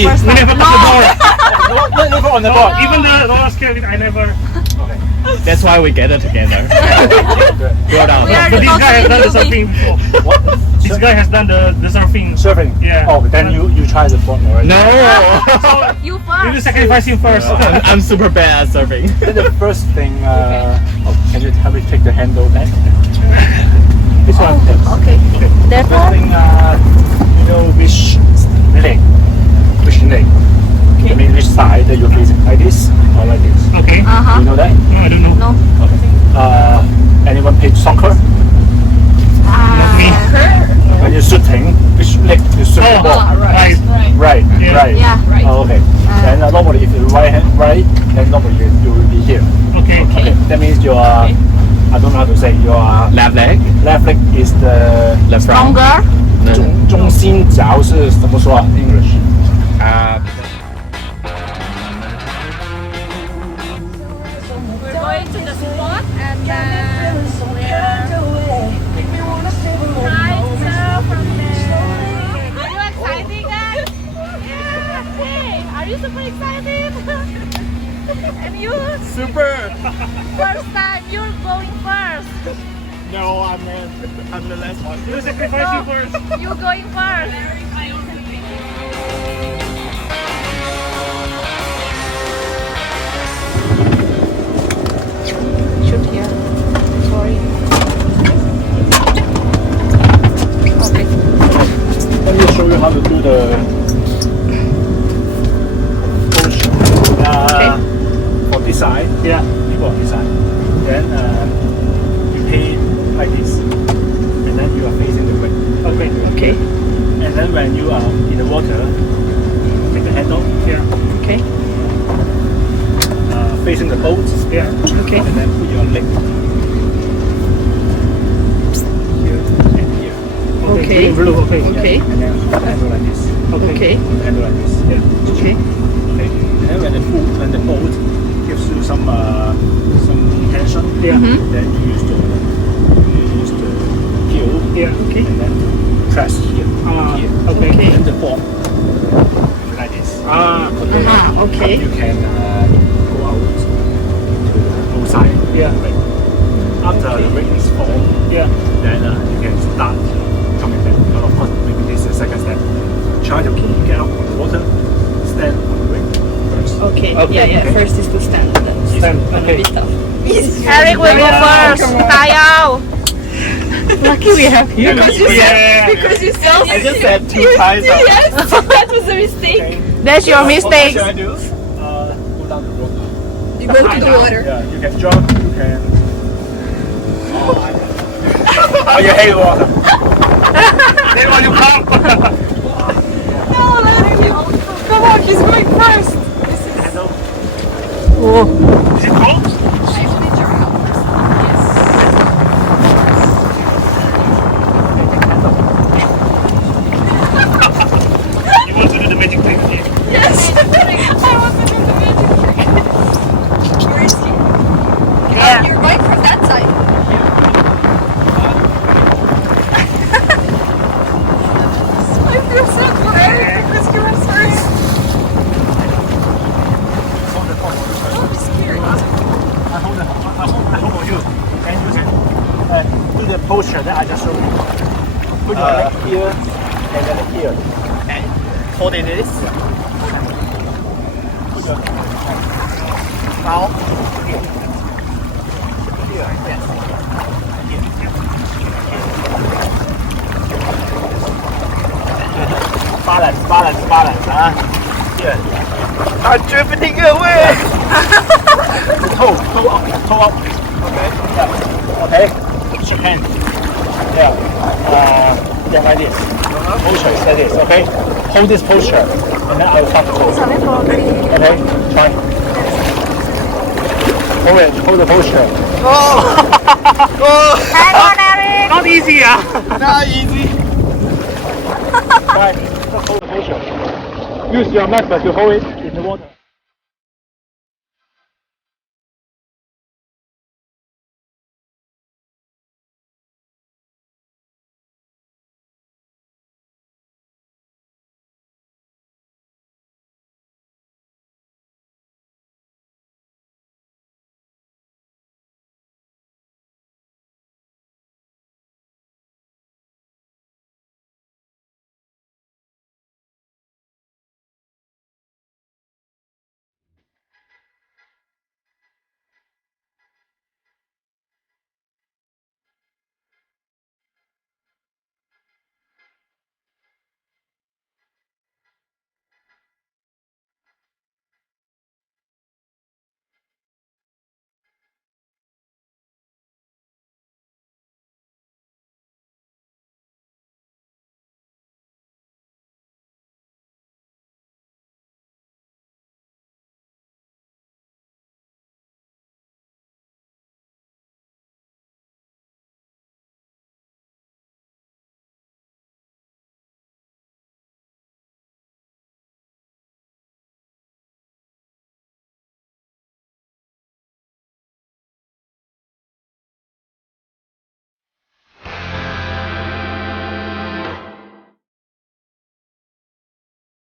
We never touch the board. Never on the board. Even the roller skate, I never. That's why we gather together. Go down. But this guy has done the surfing before. What? This guy has done the surfing. Surfing. Yeah. Oh, then you try the board already. No. You We first. will sacrifice him first. I'm super bad at surfing. Then the first thing, can you help me take the handle back? This one. Yes. Okay. First Therefore, thing, you know which leg? Which leg? I mean, which side that you're facing? Like this or like this? Okay. You know that? No, I don't know. no. Anyone play soccer? Me. When you're shooting, which leg you shoot the ball? Right. Right, Yeah. right. Yeah. Right. Oh, okay. Then normally, if you right hand right, then normally you will be here. Okay. Okay. That means your I don't know how to say your Left leg. left leg is the Left front. Stronger. 中心脚是怎么说啊 ？English. We're going to the spot and then we're from there. Are you excited, guys? Yeah. Hey, are you super excited? And you? Super. First time you're going first. No, I'm the last one. We will sacrifice you first. You going first. Shoot here. Sorry. Okay. Let me show you how to do the push. For this side, Yeah. you go on this side. Then you pay like this, and then you are facing the wind. Okay. Okay. And then when you are in the water, take the handle, Yeah. Okay. facing the boat, Yeah. Okay. and then put your leg here and here. Okay. Blue. Okay. Okay. And then handle like this. Okay. Handle like this. Yeah. Okay. Okay. And then when the boat gives you some tension, Yeah. then you use the heel, Yeah. Okay. and then press here, here. Okay. Okay. And the board like this. Okay. Okay. You can go out to the outside. Yeah. Right. After the ring is formed, Yeah. then you can start coming back. But of course, maybe this is the second step. Try to get out on the water, stand on the ring first. Okay. Okay. Yeah. First is to stand. That's Stand. gonna Okay. be tough. Eric will go first. Tayo. Lucky we have you. Yeah. Because you said I just said 2 times. yes, that was a mistake. Okay. That's your mistake. What should I do? Go down the rope. You go to the water. Yeah, you can jump, you can. Oh, you hate water. Then when you come. No, let him. Come on, he's going first. Handle. Is it cold? You want to do the magic trick? Yes. I want to do the magic trick. Where is he? Yeah. You're going from that side. I feel so glad because you were first. I'm scared. I hold on you. And you can do the posture that I just showed you. Put your leg here and then here. Hold it this. Put your Now. here. Here, yes. Here. Balance, Here. I'm drifting away. Toe up. Okay. Yeah. Okay. Put your hand. Yeah, like this. Posture is like this, okay? Hold this posture, and then I will start to hold. Okay? Try. Hold the posture. Hang on, Eric. Not easy, yeah. Not easy. Try. Just hold the posture. Use your muscles to hold it in the water.